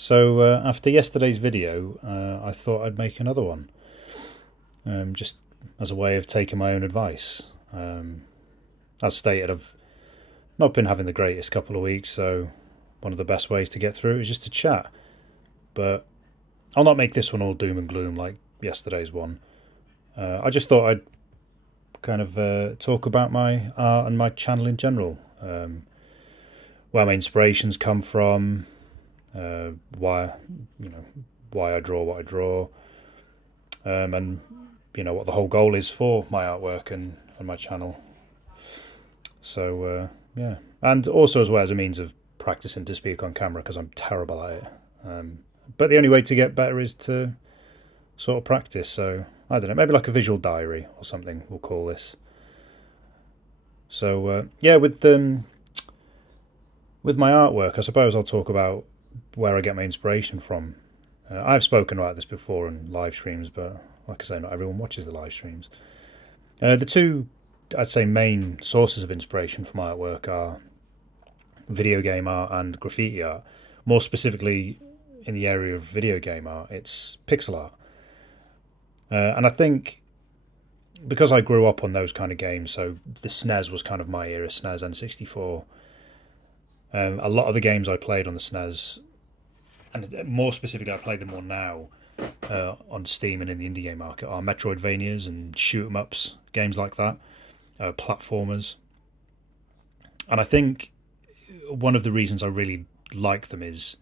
So after yesterday's video, I thought I'd make another one, just as a way of taking my own advice. As stated, I've not been having the greatest couple of weeks, so one of the best ways to get through it is just to chat. But I'll not make this one all doom and gloom like yesterday's one. I just thought I'd kind of talk about my art and my channel in general, where my inspirations come from, why why I draw what I draw, and what the whole goal is for my artwork and my channel. So yeah, and also as well as a means of practicing to speak on camera because I'm terrible at it. But the only way to get better is to sort of practice. So I don't know, maybe like a visual diary or something. We'll call this. So yeah, with my artwork, I suppose I'll talk about where I get my inspiration from. I've spoken about this before in live streams, but like I say, not everyone watches the live streams. The two, I'd say, main sources of inspiration for my artwork are video game art and graffiti art. More specifically, in the area of video game art, it's pixel art. And I think because I grew up on those kind of games, so the SNES was kind of my era, SNES N64. A lot of the games I played on the SNES, and more specifically, I play them more now on Steam and in the indie game market, are Metroidvanias and shoot 'em ups, games like that, platformers. And I think one of the reasons I really like them is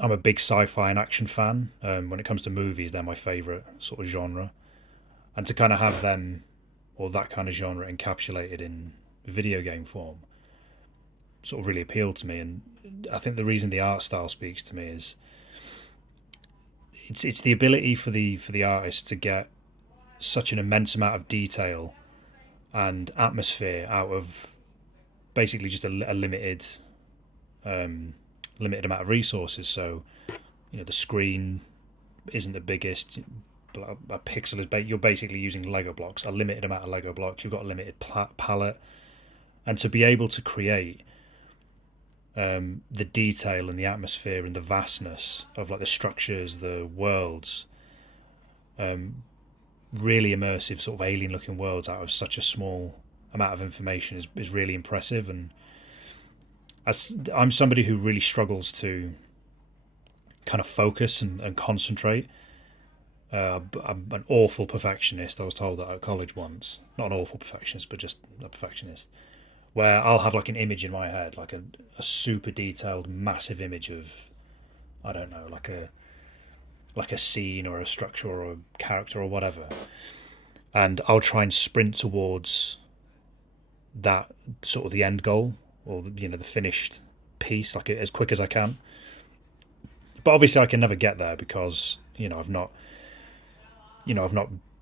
I'm a big sci-fi and action fan. When it comes to movies, they're my favourite sort of genre, and to kind of have them or that kind of genre encapsulated in video game form sort of really appealed to me. And I think the reason the art style speaks to me is it's the ability for the artist to get such an immense amount of detail and atmosphere out of basically just a limited limited amount of resources. So the screen isn't the biggest. A pixel is you're basically using Lego blocks, a limited amount of Lego blocks. You've got a limited palette, and to be able to create the detail and the atmosphere and the vastness of like the structures, the worlds, really immersive sort of alien looking worlds out of such a small amount of information is really impressive. And I'm somebody who really struggles to kind of focus and concentrate. I'm an awful perfectionist. I was told that at college once. Not an awful perfectionist, but just a perfectionist, where I'll have like an image in my head, like a super detailed, massive image of, I don't know, like a scene or a structure or a character or whatever, and I'll try and sprint towards that sort of the end goal or the finished piece like as quick as I can. But obviously, I can never get there because I've not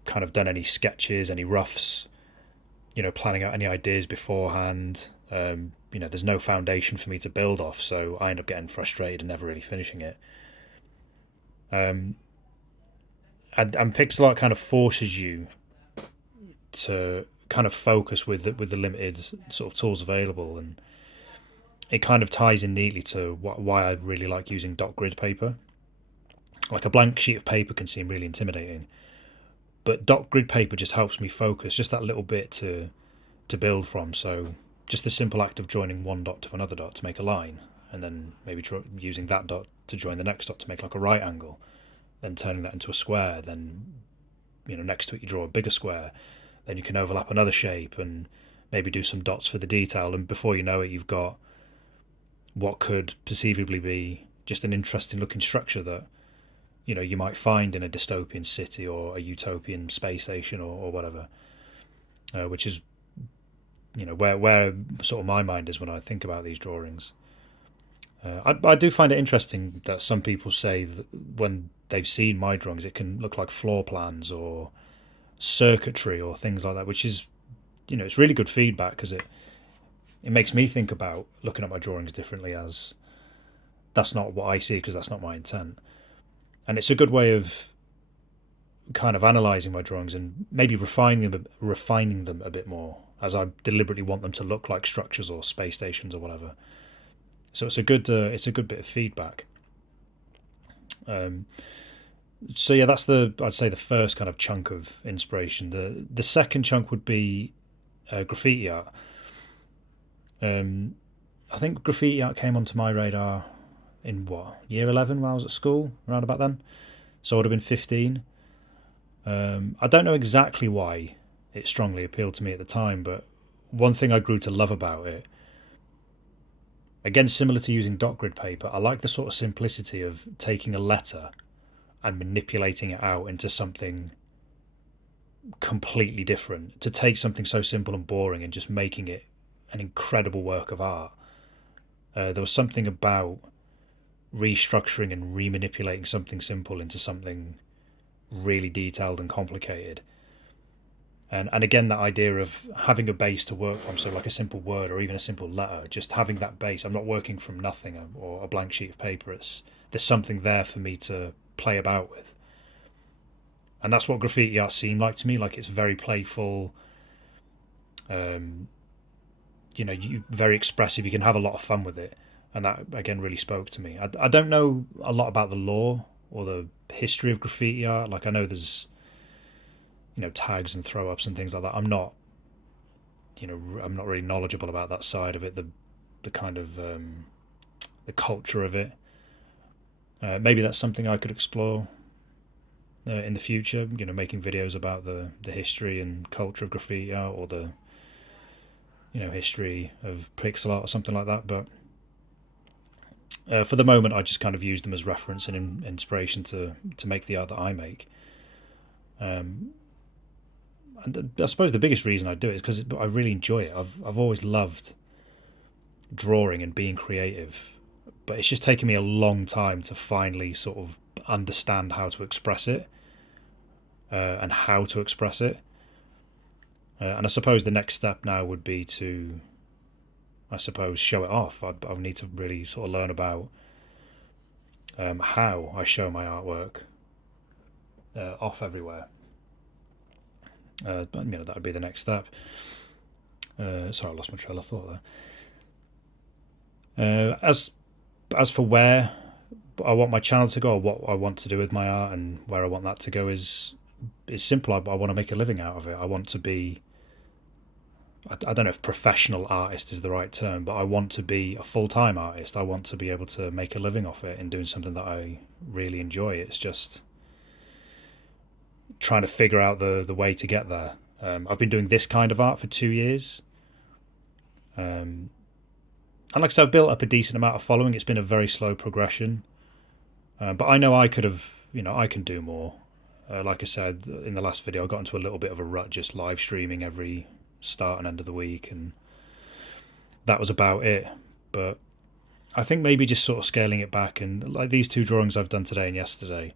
kind of done any sketches, any roughs, planning out any ideas beforehand. There's no foundation for me to build off, so I end up getting frustrated and never really finishing it. And pixel art kind of forces you to kind of focus with the limited sort of tools available, and it kind of ties in neatly to why I really like using dot grid paper. Like a blank sheet of paper can seem really intimidating, but dot grid paper just helps me focus just that little bit to build from. So just the simple act of joining one dot to another dot to make a line, and then maybe using that dot to join the next dot to make like a right angle, then turning that into a square, then next to it you draw a bigger square, then you can overlap another shape and maybe do some dots for the detail, and before you know it you've got what could perceivably be just an interesting looking structure that you might find in a dystopian city or a utopian space station or whatever, which is where sort of my mind is when I think about these drawings. I do find it interesting that some people say that when they've seen my drawings it can look like floor plans or circuitry or things like that, which is it's really good feedback because it makes me think about looking at my drawings differently, as that's not what I see because that's not my intent. And it's a good way of kind of analysing my drawings and maybe refining them a bit more, as I deliberately want them to look like structures or space stations or whatever. So it's a good bit of feedback. So yeah, that's I'd say the first kind of chunk of inspiration. The second chunk would be graffiti art. I think graffiti art came onto my radar in what, year 11 when I was at school, around about then. So I would have been 15. I don't know exactly why it strongly appealed to me at the time, but one thing I grew to love about it, again similar to using dot grid paper, I like the sort of simplicity of taking a letter and manipulating it out into something completely different. To take something so simple and boring and just making it an incredible work of art. There was something about restructuring and remanipulating something simple into something really detailed and complicated. And again, that idea of having a base to work from, so like a simple word or even a simple letter, just having that base. I'm not working from nothing or a blank sheet of paper. There's something there for me to play about with. And that's what graffiti art seemed like to me. Like, it's very playful, very expressive. You can have a lot of fun with it. And that, again, really spoke to me. I don't know a lot about the lore or the history of graffiti art. Like, I know there's, tags and throw ups and things like that. I'm not really knowledgeable about that side of it, the kind of the culture of it. Maybe that's something I could explore in the future, making videos about the history and culture of graffiti art, or the history of pixel art or something like that. But for the moment, I just kind of use them as reference and inspiration to make the art that I make. And I suppose the biggest reason I do it is because I really enjoy it. I've always loved drawing and being creative, but it's just taken me a long time to finally sort of understand how to express it, and how to express it. And I suppose the next step now would be to, show it off. I need to really sort of learn about how I show my artwork off everywhere. But that would be the next step. Sorry, I lost my trail of thought there. As for where I want my channel to go, or what I want to do with my art, and where I want that to go is simple. I want to make a living out of it. I want to be, I don't know if professional artist is the right term, but I want to be a full-time artist. I want to be able to make a living off it and doing something that I really enjoy. It's just trying to figure out the way to get there. I've been doing this kind of art for 2 years. And like I said, I've built up a decent amount of following. It's been a very slow progression. But I know I could have, I can do more. Like I said in the last video, I got into a little bit of a rut just live streaming every start and end of the week, and that was about it. But I think maybe just sort of scaling it back, and like these 2 drawings I've done today and yesterday,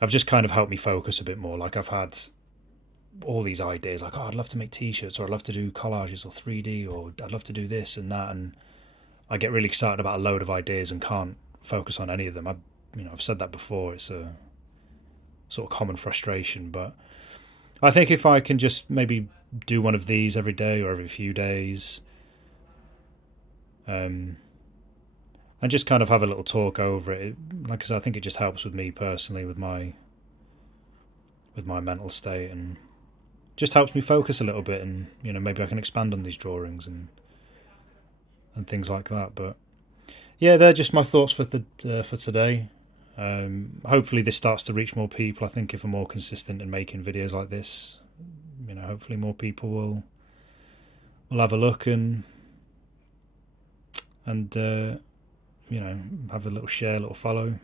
I've just kind of helped me focus a bit more. Like, I've had all these ideas, like, I'd love to make t-shirts, or I'd love to do collages or 3D, or I'd love to do this and that, and I get really excited about a load of ideas and can't focus on any of them. I've said that before. It's a sort of common frustration, but I think if I can just maybe do one of these every day or every few days, and just kind of have a little talk over it. Like I said, I think it just helps with me personally, with my mental state, and just helps me focus a little bit, and maybe I can expand on these drawings and things like that. But yeah, they're just my thoughts for today. Hopefully this starts to reach more people. I think if I'm more consistent in making videos like this, hopefully more people will have a look and have a little share, a little follow.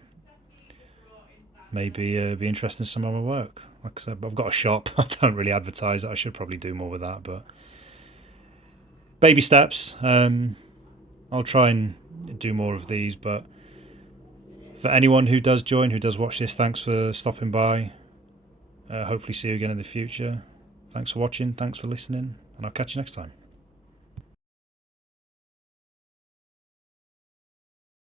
Maybe be interested in some of my work. Like I said, I've got a shop. I don't really advertise it. I should probably do more with that, but baby steps. I'll try and do more of these, but for anyone who does join, who does watch this, thanks for stopping by. Hopefully see you again in the future. Thanks for watching, thanks for listening, and I'll catch you next time.